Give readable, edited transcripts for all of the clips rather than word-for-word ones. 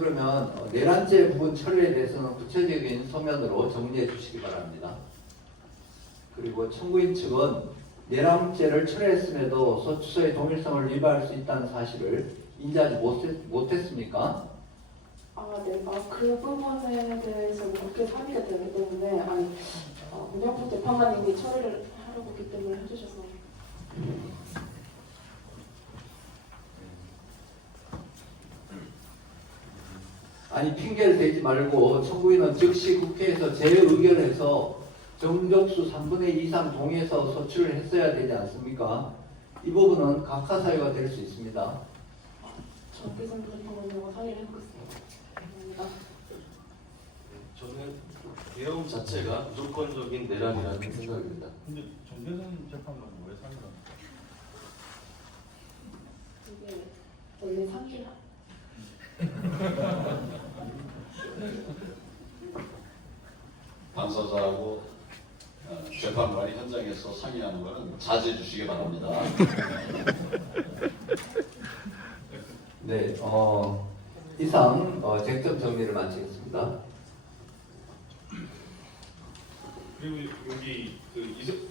그러면 내란죄 부분 처리에 대해서는 구체적인 서면으로 정리해 주시기 바랍니다. 그리고 청구인 측은 내란죄를 처리했음에도 소추서의 동일성을 위반할 수 있다는 사실을 인지하지 못했습니까? 네. 그 부분에 대해서 그렇게 합의가 되기 때문에 문영표 재판관님이 처리를 하려고 했기 때문에 해주셔서. 아니 핑계를 대지 말고 청구인은 즉시 국회에서 재의결해서 정적수 3분의 2 이상 동의해서 소추를 했어야 되지 않습니까? 이 부분은 각하 사유가 될 수 있습니다. 정기성 재판관님과 상의를 해보겠습니다. 감사합니다. 저는 내용 자체가 무조건적인 내란이라는 생각입니다. 근데 정대선 재판관은 왜 상의를 합니까? 이게 원래 상의를 당사자하고 재판관이 현장에서 상의하는 것은 자제해 주시기 바랍니다. 네, 이상 쟁점 정리를 마치겠습니다. 그리고 여기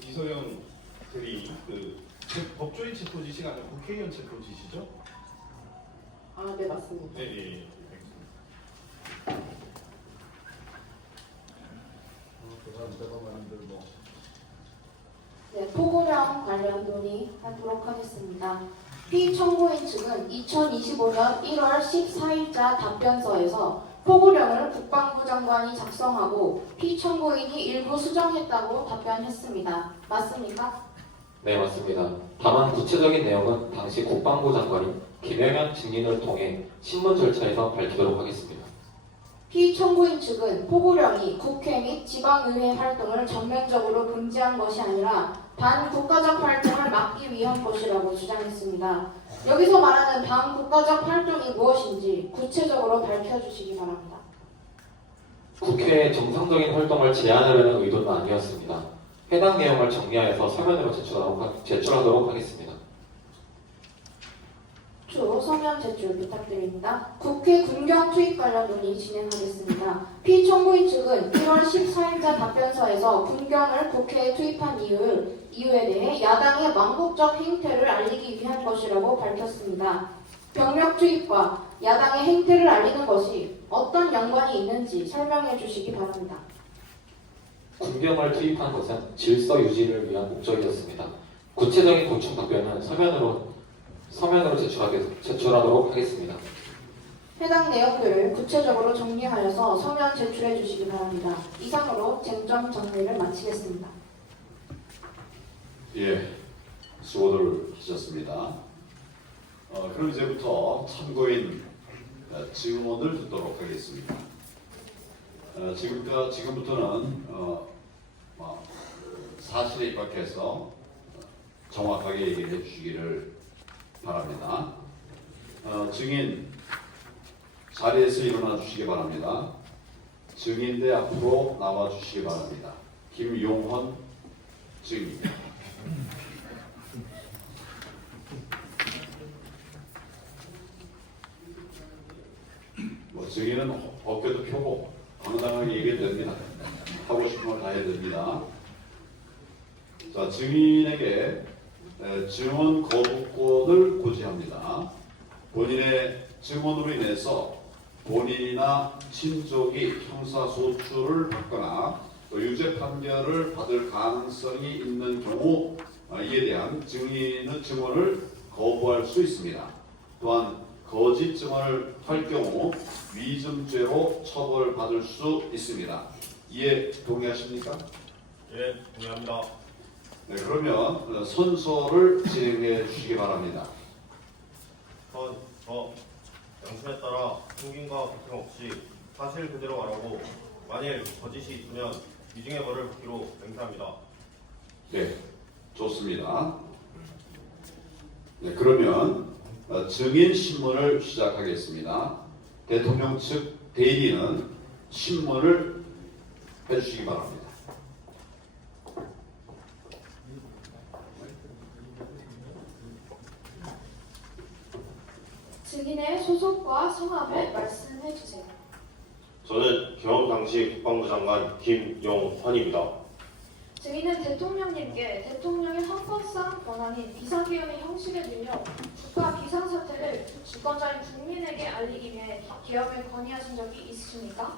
이소영 대리 법조인 체포 지시가 아니라 국회의원 체포 지시죠? 네, 맞습니다. 네. 네, 포고령 관련 논의하도록 하겠습니다. 피청구인 측은 2025년 1월 14일자 답변서에서 포고령을 국방부 장관이 작성하고 피청구인이 일부 수정했다고 답변했습니다. 맞습니까? 네, 맞습니다. 다만 구체적인 내용은 당시 국방부 장관이 김영현 증인을 통해 신문 절차에서 밝히도록 하겠습니다. 피청구인 측은 포고령이 국회 및 지방의회 활동을 전면적으로 금지한 것이 아니라 반국가적 활동을 막기 위한 것이라고 주장했습니다. 여기서 말하는 반국가적 활동이 무엇인지 구체적으로 밝혀주시기 바랍니다. 국회의 정상적인 활동을 제한하려는 의도는 아니었습니다. 해당 내용을 정리하여서 서면으로 제출하도록 하겠습니다. 서면 제출 부탁드립니다. 국회 군경 투입 관련 논의 진행하겠습니다. 피청구인 측은 1월 14일자 답변서에서 군경을 국회에 투입한 이유에 대해 야당의 망국적 행태를 알리기 위한 것이라고 밝혔습니다. 병력 투입과 야당의 행태를 알리는 것이 어떤 연관이 있는지 설명해 주시기 바랍니다. 군경을 투입한 것은 질서 유지를 위한 목적이었습니다. 구체적인 보충 답변은 서면으로 제출하도록 하겠습니다. 해당 내용들을 구체적으로 정리하여서 서면 제출해 주시기 바랍니다. 이상으로 쟁점 정리를 마치겠습니다. 예, 수고들 하셨습니다. 그럼 이제부터 참고인 증언을 듣도록 하겠습니다. 지금부터는 사실에 입각해서 정확하게 얘기해 주시기를 바랍니다. 증인 자리에서 일어나 주시기 바랍니다. 증인대 앞으로 나와 주시기 바랍니다. 김용헌 증인. 증인은 어깨도 펴고 당당하게 얘기해도 됩니다. 하고 싶은 걸 다 해야 됩니다. 자, 증인에게 증언 거부권을 고지합니다. 본인의 증언으로 인해서 본인이나 친족이 형사소추를 받거나 유죄 판결을 받을 가능성이 있는 경우 이에 대한 증인의 증언을 거부할 수 있습니다. 또한 거짓 증언을 할 경우 위증죄로 처벌받을 수 있습니다. 이에 동의하십니까? 예, 동의합니다. 네, 그러면 선서를 진행해 주시기 바랍니다. 저 양심에 따라 숨김과 걱정 없이 사실 그대로 말하고 만일 거짓이 있으면 위증의 벌을 받기로 맹세합니다. 네, 좋습니다. 네, 그러면 증인 신문을 시작하겠습니다. 대통령 측 대리인은 신문을 해주시기 바랍니다. 증인의 소속과 성함을 말씀해 주세요. 저는 계엄 당시 국방부 장관 김용환입니다. 증인은 대통령님께 대통령의 헌법상 권한인 비상계엄의 형식에 빌려 국가 비상사태를 주권자인 국민에게 알리기 위해 계엄을 건의하신 적이 있으십니까?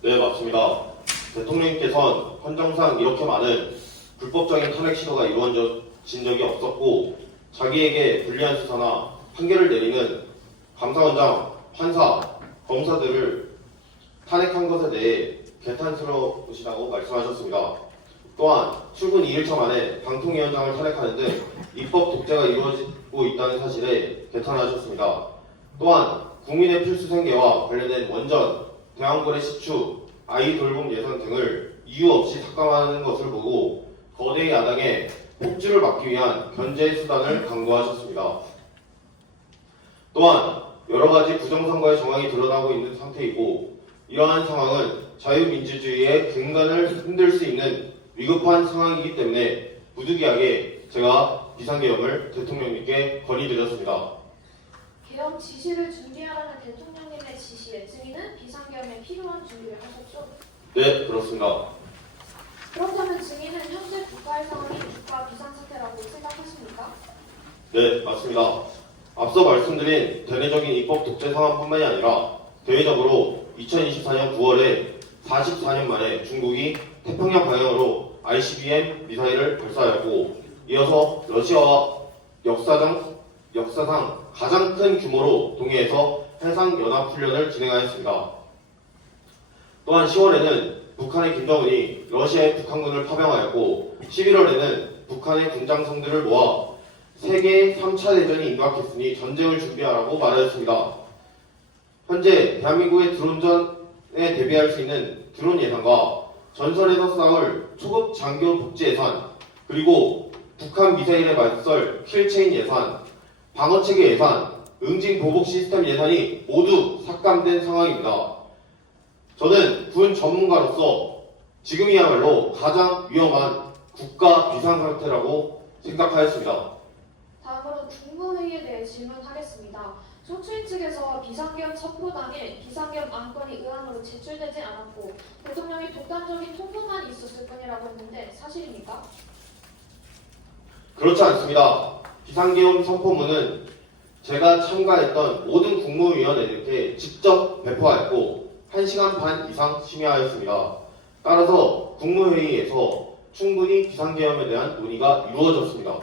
네, 맞습니다. 대통령님께서는 헌정상 이렇게 많은 불법적인 탄핵 시도가 이루어진 적이 없었고 자기에게 불리한 수사나 판결을 내리는 감사원장, 판사, 검사들을 탄핵한 것에 대해 개탄스러우시다고 말씀하셨습니다. 또한 출근 2일차 만에 방통위원장을 탄핵하는 등 입법 독재가 이루어지고 있다는 사실에 개탄하셨습니다. 또한 국민의 필수 생계와 관련된 원전, 대왕거래 시추, 아이 돌봄 예산 등을 이유 없이 삭감하는 것을 보고 거대 야당의 폭주를 막기 위한 견제 수단을 강구하셨습니다. 또한 여러 가지 부정선거의 정황이 드러나고 있는 상태이고 이러한 상황은 자유민주주의의 근간을 흔들 수 있는 위급한 상황이기 때문에 부득이하게 제가 비상계엄을 대통령님께 건의드렸습니다. 계엄 지시를 준비하라는 대통령님의 지시에 증인은 비상계엄에 필요한 준비를 하셨죠? 네, 그렇습니다. 그렇다면 증인은 현재 국가의 상황이 국가 비상사태라고 생각하십니까? 네, 맞습니다. 앞서 말씀드린 대내적인 입법 독재 상황뿐만이 아니라 대외적으로 2024년 9월에 44년 만에 중국이 태평양 방향으로 ICBM 미사일을 발사하였고 이어서 러시아와 역사상 가장 큰 규모로 동해에서 해상연합훈련을 진행하였습니다. 또한 10월에는 북한의 김정은이 러시아의 북한군을 파병하였고 11월에는 북한의 군장성들을 모아 세계 3차 대전이 임박했으니 전쟁을 준비하라고 말하였습니다. 현재 대한민국의 드론전에 대비할 수 있는 드론 예산과 전선에서 싸울 초급 장교 복지 예산 그리고 북한 미사일에 맞설 킬체인 예산, 방어체계 예산, 응징 보복 시스템 예산이 모두 삭감된 상황입니다. 저는 군 전문가로서 지금이야말로 가장 위험한 국가 비상상태라고 생각하였습니다. 다음으로 국무회의에 대해 질문하겠습니다. 소추인 측에서 비상계엄 선포 당일 비상계엄 안건이 의안으로 제출되지 않았고 대통령이 독단적인 통보만 있었을 뿐이라고 했는데 사실입니까? 그렇지 않습니다. 비상계엄 선포문은 제가 참가했던 모든 국무위원회들께 직접 배포하였고 1시간 반 이상 심의하였습니다. 따라서 국무회의에서 충분히 비상계엄에 대한 논의가 이루어졌습니다.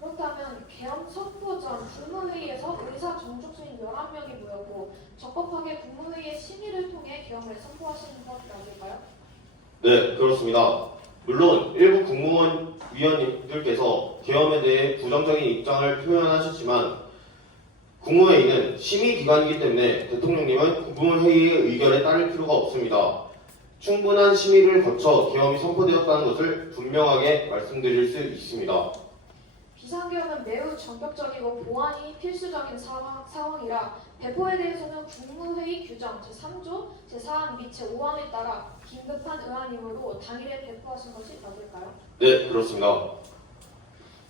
그렇다면 계엄 선포 전 국무회의에서 의사 정족수인 11명이 모였고 적법하게 국무회의의 심의를 통해 계엄을 선포하시는 것 맞을까요? 네, 그렇습니다. 물론 일부 국무원 위원님들께서 계엄에 대해 부정적인 입장을 표현하셨지만 국무회의는 심의기관이기 때문에 대통령님은 국무회의의 의결에 따를 필요가 없습니다. 충분한 심의를 거쳐 계엄이 선포되었다는 것을 분명하게 말씀드릴 수 있습니다. 비상계엄은 매우 전격적이고 보안이 필수적인 상황이라 배포에 대해서는 국무회의 규정 제3조 제4항 및 제5항에 따라 긴급한 의안이므로 당일에 배포하신 것이 맞을까요? 네, 그렇습니다.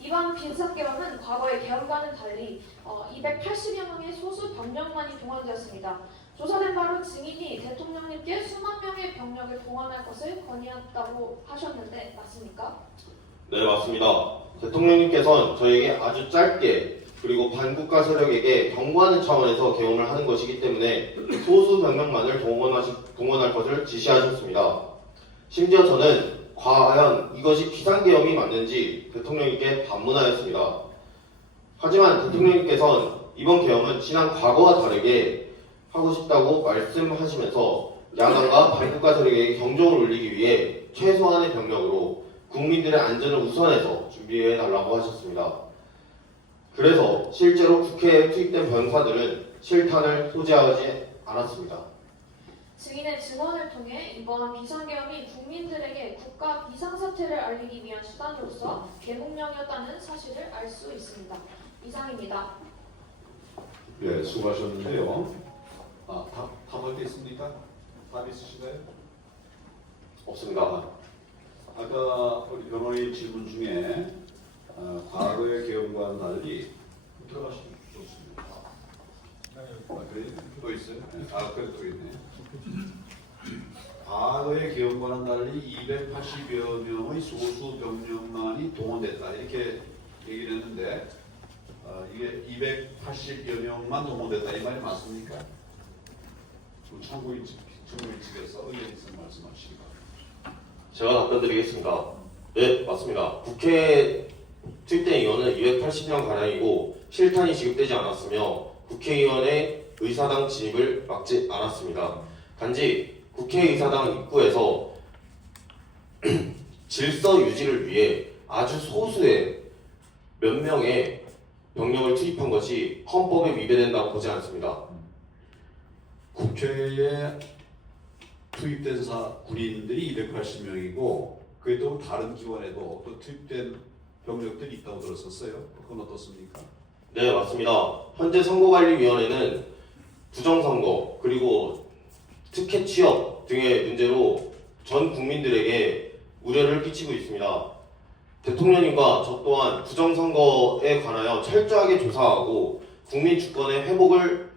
이번 비상계엄은 과거의 계엄과는 달리 280여 명의 소수 병력만이 동원되었습니다. 조사된 바로 증인이 대통령님께 수만 명의 병력을 동원할 것을 건의했다고 하셨는데 맞습니까? 네, 맞습니다. 대통령님께서는 저에게 아주 짧게 그리고 반국가 세력에게 경고하는 차원에서 계엄을 하는 것이기 때문에 소수 병력만을 동원할 것을 지시하셨습니다. 심지어 저는 과연 이것이 비상계엄이 맞는지 대통령님께 반문하였습니다. 하지만 대통령님께서는 이번 계엄은 지난 과거와 다르게 하고 싶다고 말씀하시면서 야당과 반국가 세력에게 경종을 울리기 위해 최소한의 병력으로 국민들의 안전을 우선해서 준비해달라고 하셨습니다. 그래서 실제로 국회에 투입된 병사들은 실탄을 소지하지 않았습니다. 증인의 증언을 통해 이번 비상계엄이 국민들에게 국가 비상사태를 알리기 위한 수단으로서 계몽령이었다는 사실을 알 수 있습니다. 이상입니다. 네, 수고하셨는데요. 답할 게 있습니까? 답 있으신가요? 없습니다. 아까 우리 변호인 질문 중에 과거의 계엄과는 달리 들어가시면 좋습니다. 그래 또 있네. 과거의 계엄과는 달리 280여 명의 소수 병력만이 동원됐다 이렇게 얘기를 했는데 이게 280여 명만 동원됐다 이 말이 맞습니까? 참고인 측에서 의견 있으면 말씀하시기 바랍니다. 제가 답변드리겠습니다. 네, 맞습니다. 국회에 투입된 의원은 280명 가량이고 실탄이 지급되지 않았으며 국회의원의 의사당 진입을 막지 않았습니다. 단지 국회의사당 입구에서 질서 유지를 위해 아주 소수의 몇 명의 병력을 투입한 것이 헌법에 위배된다고 보지 않습니다. 국회에 투입된 군인들이 280명이고 그에 또 다른 기관에도 또 투입된 병력들이 있다고 들었었어요. 그건 어떻습니까? 네, 맞습니다. 현재 선거관리위원회는 부정선거 그리고 특혜 취업 등의 문제로 전 국민들에게 우려를 끼치고 있습니다. 대통령님과 저 또한 부정선거에 관하여 철저하게 조사하고 국민 주권의 회복을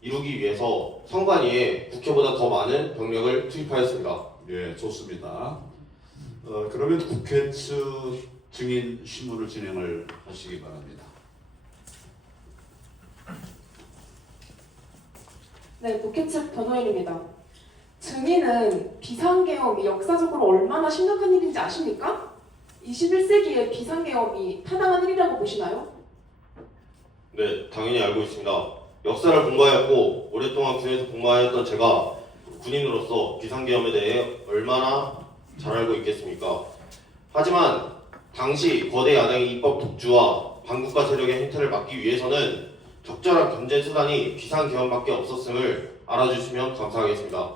이루기 위해서 선관위에 국회보다 더 많은 병력을 투입하였습니다. 예, 좋습니다. 그러면 국회 측 증인 신문을 진행을 하시기 바랍니다. 네, 국회 측 변호인입니다. 증인은 비상계엄이 역사적으로 얼마나 심각한 일인지 아십니까? 21세기에 비상계엄이 타당한 일이라고 보시나요? 네, 당연히 알고 있습니다. 역사를 공부하였고 오랫동안 군에서 복무하였던 제가 군인으로서 비상계엄에 대해 얼마나 잘 알고 있겠습니까? 하지만 당시 거대 야당의 입법 독주와 반국가 세력의 행태를 막기 위해서는 적절한 견제 수단이 비상계엄밖에 없었음을 알아주시면 감사하겠습니다.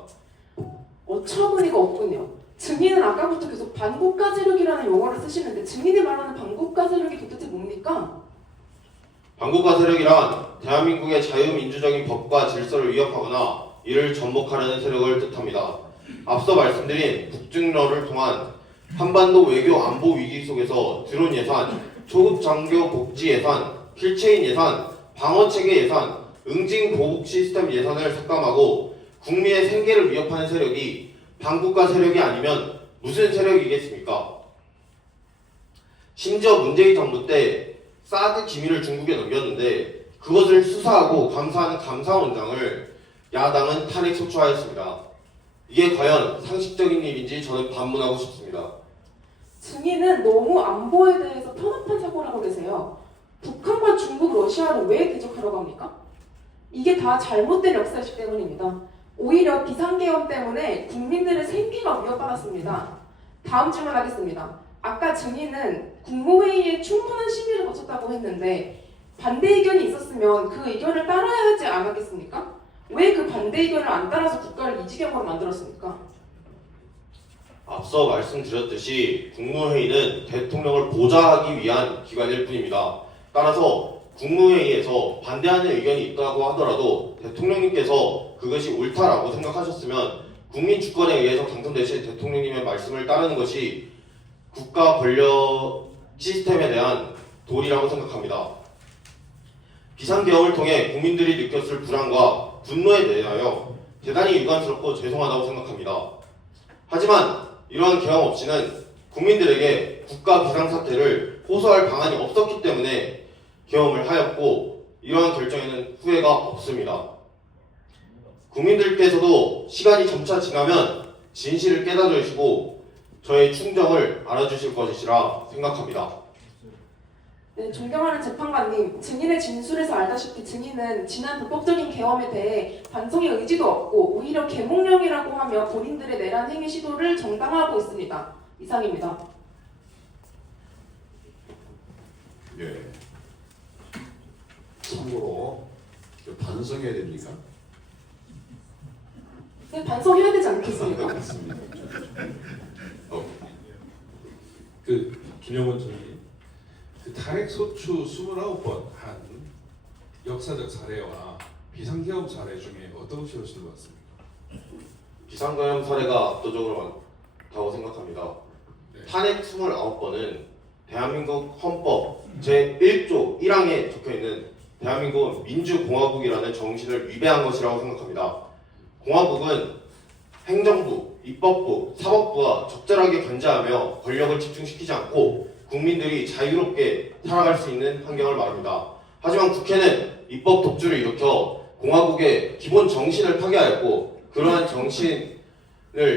어처구니가 없군요. 증인은 아까부터 계속 반국가 세력이라는 용어를 쓰시는데 증인이 말하는 반국가 세력이 도대체 뭡니까? 반국가 세력이란 대한민국의 자유민주적인 법과 질서를 위협하거나 이를 전복하려는 세력을 뜻합니다. 앞서 말씀드린 북중러를 통한 한반도 외교 안보 위기 속에서 드론 예산, 초급 장교 복지 예산, 킬체인 예산, 방어체계 예산, 응징 보복 시스템 예산을 삭감하고 국민의 생계를 위협하는 세력이 반국가 세력이 아니면 무슨 세력이겠습니까? 심지어 문재인 정부 때 사드 기밀을 중국에 넘겼는데 그것을 수사하고 감사하는 감사원장을 야당은 탄핵 소추하였습니다. 이게 과연 상식적인 일인지 저는 반문하고 싶습니다. 증인은 너무 안보에 대해서 편협한 사고를 하고 계세요. 북한과 중국, 러시아를 왜 대적하려고 합니까? 이게 다 잘못된 역사이기 때문입니다. 오히려 비상계엄 때문에 국민들의 생계가 위협받았습니다. 다음 질문하겠습니다. 아까 증인은 국무회의에 충분한 심의를 거쳤다고 했는데 반대 의견이 있었으면 그 의견을 따라야 하지 않았겠습니까? 왜 그 반대 의견을 안 따라서 국가를 이지경으로 만들었습니까? 앞서 말씀드렸듯이 국무회의는 대통령을 보좌하기 위한 기관일 뿐입니다. 따라서 국무회의에서 반대하는 의견이 있다고 하더라도 대통령님께서 그것이 옳다라고 생각하셨으면 국민 주권에 의해서 당선되신 대통령님의 말씀을 따르는 것이 국가 권력 시스템에 대한 도리라고 생각합니다. 비상계엄을 통해 국민들이 느꼈을 불안과 분노에 대하여 대단히 유감스럽고 죄송하다고 생각합니다. 하지만 이러한 계엄 없이는 국민들에게 국가 비상사태를 호소할 방안이 없었기 때문에 계엄을 하였고 이러한 결정에는 후회가 없습니다. 국민들께서도 시간이 점차 지나면 진실을 깨달으시고 저의 충정을 알아주실 것이라 생각합니다. 네, 존경하는 재판관님, 증인의 진술에서 알다시피 증인은 지난 불법적인 계엄에 대해 반성의 의지도 없고 오히려 계몽령이라고 하며 본인들의 내란 행위 시도를 정당화하고 있습니다. 이상입니다. 예. 참고로 반성해야 됩니까? 네, 반성해야 되지 않겠습니까? 맞습니다. 김영원 전님, 탄핵 소추 29번 한 역사적 사례와 비상계엄 사례 중에 어떤 것이 훨씬 더 많습니까? 비상계엄 사례가 압도적으로 많다고 생각합니다. 네. 탄핵 29번은 대한민국 헌법 제1조 1항에 적혀있는 대한민국은 민주공화국이라는 정신을 위배한 것이라고 생각합니다. 공화국은 행정부, 입법부, 사법부와 적절하게 견제하며 권력을 집중시키지 않고 국민들이 자유롭게 살아갈 수 있는 환경을 말합니다. 하지만 국회는 입법 독주를 일으켜 공화국의 기본 정신을 파괴하였고 그러한 정신을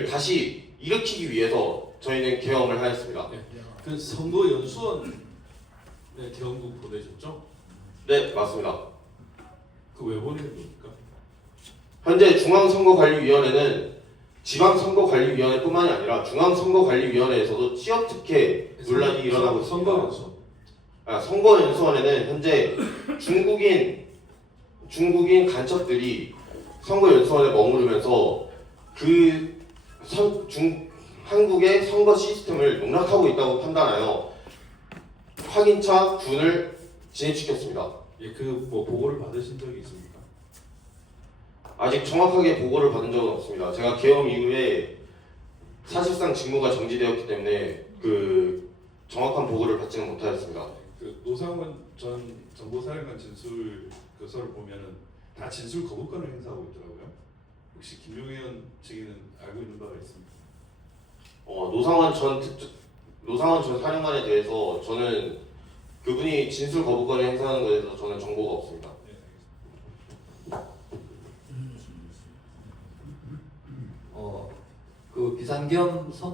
다시 일으키기 위해서 저희는 계엄을 하였습니다. 그 선거 연수원에 계엄국 보내셨죠? 네, 맞습니다. 그 왜 보내는 겁니까? 현재 중앙선거관리위원회는 지방선거관리위원회뿐만이 아니라 중앙선거관리위원회에서도 취업특혜 논란이 일어나고 있습니다. 선거 연수원. 선거연수원에는 현재 중국인 간첩들이 선거연수원에 머무르면서 한국의 선거 시스템을 농락하고 있다고 판단하여 확인차 군을 진입시켰습니다. 예, 그 뭐 보고를 받으신 적이 있습니까? 아직 정확하게 보고를 받은 적은 없습니다. 제가 계엄 이후에 사실상 직무가 정지되었기 때문에 그 정확한 보고를 받지는 못하였습니다. 그 노상원 전 정보사령관 진술 그서를 보면은 다 진술 거부권을 행사하고 있더라고요. 혹시 김용현 측에는 알고 있는 바가 있습니까? 노상원 전 사령관에 대해서 저는 그분이 진술 거부권을 행사하는 것에 대해서 저는 정보가 없습니다. 네, 알겠습니다. 그 비상계엄 선